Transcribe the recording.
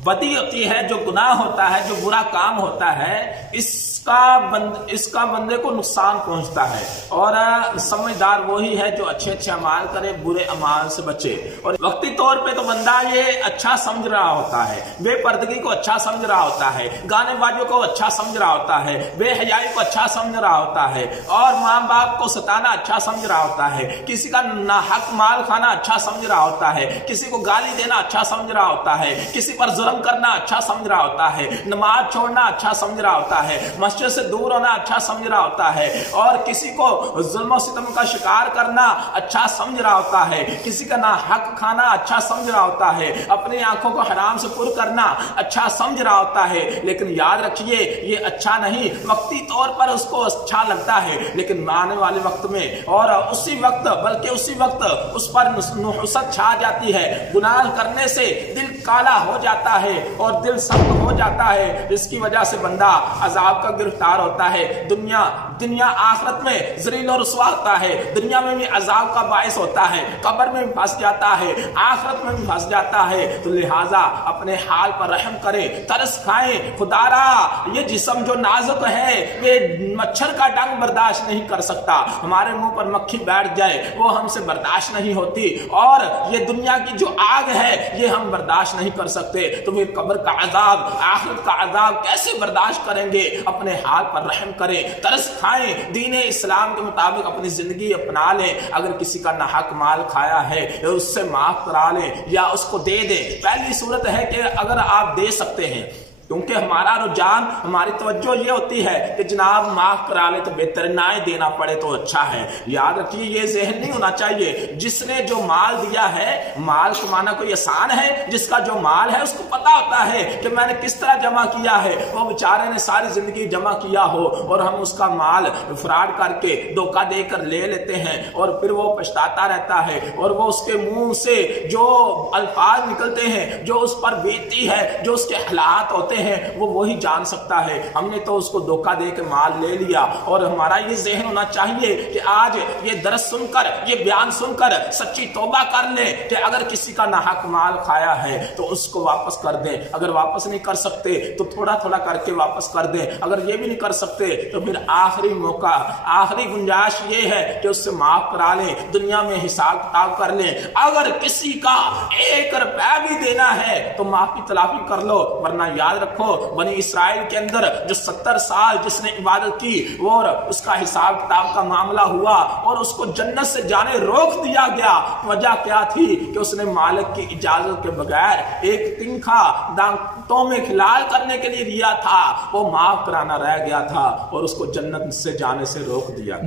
बदी होती है, जो गुनाह होता है, जो बुरा काम होता है, इसका बंदे को नुकसान पहुंचता है। और समझदार वही है जो अच्छे अच्छे अमाल करे, बुरे अमाल से बचे। और वक्ती तौर पे तो बंदा ये अच्छा समझ रहा होता है, बेपर्दगी को अच्छा समझ रहा होता है, गाने बाजों को अच्छा समझ रहा होता है, बेहयाई को अच्छा समझ रहा होता है, और माँ बाप को सताना अच्छा समझ रहा होता है, किसी का नाहक माल खाना अच्छा समझ रहा होता है, किसी को गाली देना अच्छा समझ रहा होता है, किसी पर जुल्म करना अच्छा समझ रहा होता है, नमाज छोड़ना अच्छा समझ रहा होता है, मस्जिद से दूर होना अच्छा समझ रहा होता है, और किसी को जुल्म सितम का शिकार करना अच्छा समझ रहा होता है, किसी का ना हक खाना अच्छा समझ रहा होता है, अपनी आंखों को हराम से पुर करना अच्छा समझ रहा होता है। लेकिन याद रखिए ये अच्छा नहीं, वक्ती तौर पर उसको अच्छा लगता है, लेकिन आने वाले वक्त में और उसी वक्त बल्कि उसी वक्त उस पर नुहसत छा जाती है। गुनाह करने से दिल काला हो जाता है और दिल सख्त हो जाता है, जिसकी वजह से बंदा अजाब का गिरफ्तार होता है। दुनिया आखिरत में ज़लील और रुसवा होता है, दुनिया में भी अजाब का बायस होता है, कब्र में भी फंस जाता है, आखिरत में भी फंस जाता है। तो लिहाजा अपने हाल पर रहम करें, तरस खाएं। खुदारा ये जिस्म जो नाजुक है, ये मच्छर का डंग बर्दाश्त नहीं कर सकता, हमारे मुंह पर मक्खी बैठ जाए वो हमसे बर्दाश्त नहीं होती, और ये दुनिया की जो आग है ये हम बर्दाश्त नहीं कर सकते। तो फिर कब्र का अजाब, आखिरत का अजाब कैसे बर्दाश्त करेंगे? अपने हाल पर रहम करें, तरस खाएं, दीन इस्लाम के मुताबिक अपनी जिंदगी अपना लें। अगर किसी का नाहक माल खाया है उससे माफ करा लें या उसको दे दें। पहली सूरत है कि अगर आप दे सकते हैं, क्योंकि हमारा रुझान, हमारी तवज्जो ये होती है कि जनाब माफ करा ले तो बेहतर, ना देना पड़े तो अच्छा है। याद रखिए ये ज़हन नहीं होना चाहिए जिसने जो माल दिया है, माल कमाना कोई आसान है? जिसका जो माल है उसको पता होता है कि मैंने किस तरह जमा किया है, वो बेचारे ने सारी जिंदगी जमा किया हो और हम उसका माल फ्रॉड करके धोखा देकर ले लेते हैं और फिर वो पछताता रहता है, और वो उसके मुंह से जो अल्फाज निकलते हैं, जो उस पर बीतती है, जो उसके हालात होते हैं, वो वही जान सकता है। हमने तो उसको धोखा दे के माल ले लिया। और हमारा ये ज़हन होना चाहिए कि आज ये दरस सुनकर, ये बयान सुनकर सच्ची तौबा कर ले कि अगर किसी का नाहक माल खाया है तो उसको वापस कर दें। अगर वापस नहीं कर सकते तो थोड़ा थोड़ा करके वापस कर दें। अगर ये भी नहीं कर सकते तो फिर आखिरी मौका, आखिरी गुंजाइश ये है कि उससे माफ करा लें, दुनिया में हिसाब किताब कर लें। अगर किसी का 1 रुपया भी देना है तो माफी तलाफी कर लो, वरना याद रखो बनी इस्राइल के अंदर जो 70 साल जिसने इबादत की और उसका हिसाब किताब का मामला हुआ और उसको जन्नत से जाने रोक दिया गया, वजह क्या थी कि उसने मालिक की इजाजत के बगैर एक तिनखा दांतों में खिलाल करने के लिए दिया था, वो माफ कराना रह गया था और उसको जन्नत से जाने से रोक दिया।